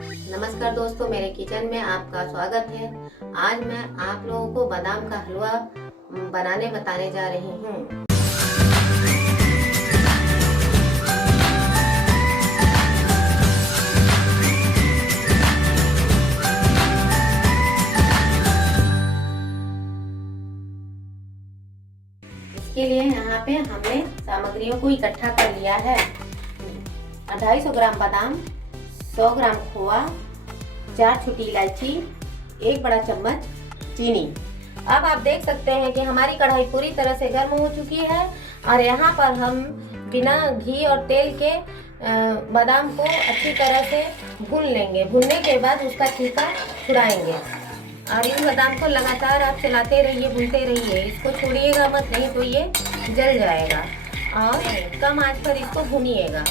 नमस्कार दोस्तों, मेरे किचन में आपका स्वागत है। आज मैं आप लोगों को बादाम का हलवा बनाने बताने जा रही हूँ। इसके लिए यहाँ पे हमने सामग्रियों को इकट्ठा कर लिया है। 250 ग्राम बादाम, 100 ग्राम खोआ, 4 छोटी इलायची, 1 बड़ा चम्मच चीनी। अब आप देख सकते हैं कि हमारी कढ़ाई पूरी तरह से गर्म हो चुकी है और यहाँ पर हम बिना घी और तेल के बादाम को अच्छी तरह से भून लेंगे। भूनने के बाद उसका छिलका छुड़ाएंगे और इन बादाम को लगातार आप चलाते रहिए, भूनते रहिए। इसको छोड़िएगा मत, नहीं तो ये जल जाएगा। और कम आंच पर इसको भूनिएगा।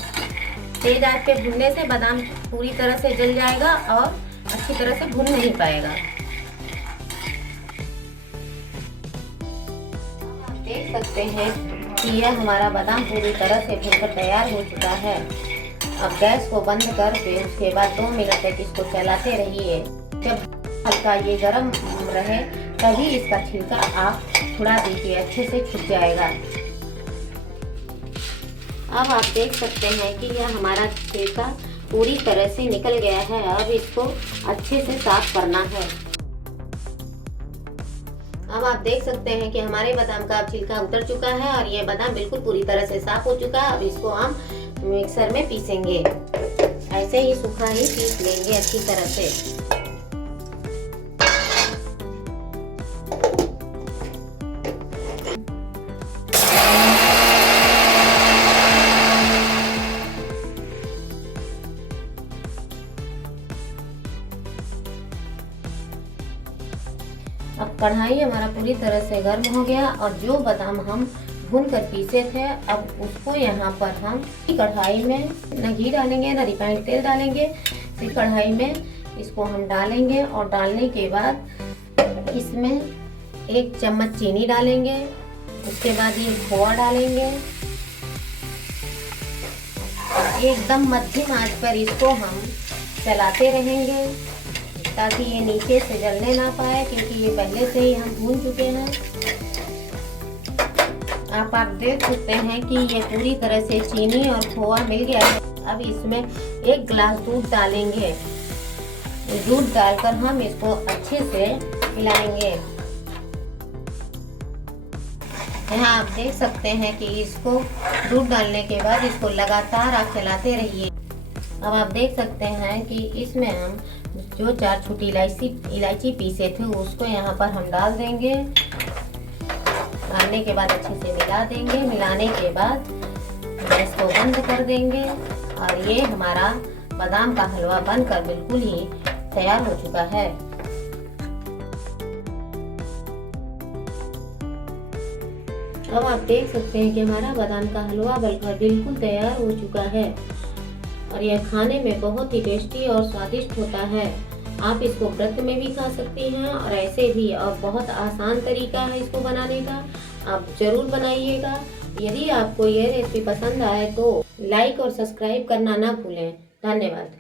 तेज आंच पे भूनने से बादाम पूरी तरह से जल जाएगा और अच्छी तरह से भून नहीं पाएगा। आप देख सकते हैं कि यह हमारा बादाम पूरी तरह से भूनकर तैयार हो चुका है। अब गैस को बंद करके उसके बाद 2 मिनट तक इसको चलाते रहिए। जब हल्का ये गर्म रहे तभी इसका छिलका आप छुड़ा दीजिए, अच्छे से छूट जाएगा। अब आप देख सकते हैं कि यह हमारा छिलका पूरी तरह से निकल गया है। अब इसको अच्छे से साफ करना है। अब आप देख सकते हैं कि हमारे बादाम का छिलका उतर चुका है और ये बादाम बिल्कुल पूरी तरह से साफ हो चुका है। अब इसको हम मिक्सर में पीसेंगे। ऐसे ही सूखा ही पीस लेंगे अच्छी तरह से। अब कढ़ाई हमारा पूरी तरह से गर्म हो गया और जो बादाम हम भून कर पीसे थे, अब उसको यहाँ पर हम कढ़ाई में न घी डालेंगे न रिफाइंड तेल डालेंगे। इस कढ़ाई में इसको हम डालेंगे और डालने के बाद इसमें 1 चम्मच चीनी डालेंगे। उसके बाद ये खोआ डालेंगे। एकदम मध्यम आंच पर इसको हम चलाते रहेंगे ताकि ये नीचे से जलने ना पाए, क्योंकि ये पहले से ही हम भून चुके हैं। आप देख सकते हैं कि ये पूरी तरह से चीनी और खोआ मिल गया है। अब इसमें 1 गिलास दूध डालेंगे। दूध डालकर हम इसको अच्छे से मिलाएंगे। यहाँ आप देख सकते हैं कि इसको दूध डालने के बाद इसको लगातार आप चलाते रहिए। अब आप देख सकते हैं कि इसमें हम जो 4 छोटी इलायची पीसे थे उसको यहाँ पर हम डाल देंगे। डालने के बाद अच्छे से मिला देंगे। मिलाने के बाद गैस को बंद कर देंगे और ये हमारा बादाम का हलवा बनकर बिल्कुल ही तैयार हो चुका है। अब आप देख सकते हैं कि हमारा बादाम का हलवा बनकर बिल्कुल तैयार हो चुका है और यह खाने में बहुत ही टेस्टी और स्वादिष्ट होता है। आप इसको व्रत में भी खा सकती हैं और ऐसे भी, और बहुत आसान तरीका है इसको बनाने का। आप जरूर बनाइएगा। यदि आपको यह रेसिपी पसंद आए तो लाइक और सब्सक्राइब करना ना भूलें। धन्यवाद।